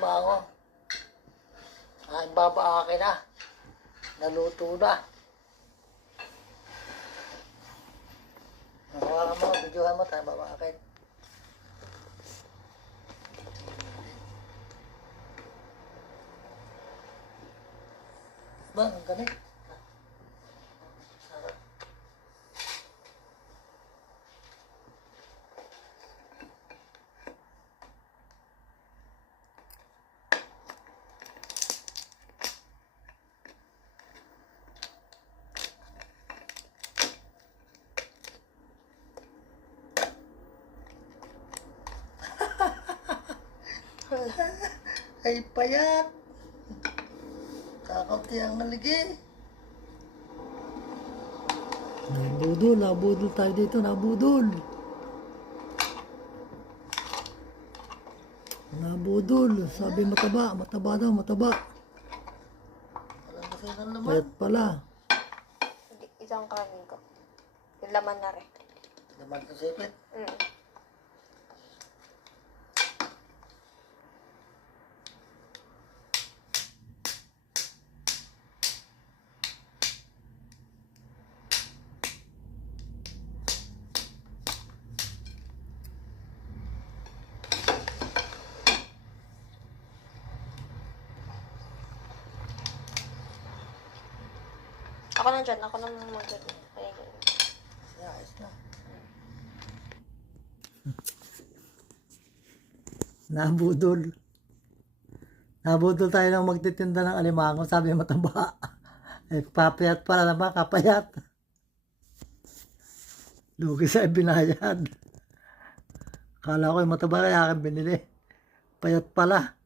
alimango. Ang babaake na. Naluto na. Hawakan mo, videohan mo tayo babaake. Ba, ang ganit. Sarap. Ay payat. Kakauti ang naligi. Nabudol tayo dito, nabudol. Sabi mataba daw, mataba. Payat pala. Isang kanin ko. Yung laman na rin. Laman sa sipit. Ako na dyan. Ako na mag-dyan. Ayos na. Nabudol tayo ng magtitinda ng alimango. Sabi mataba. Eh, papayat pala naman, kapayat. Lugi sa binayad. Kala ko yung mataba kaya akin binili. Payat pala.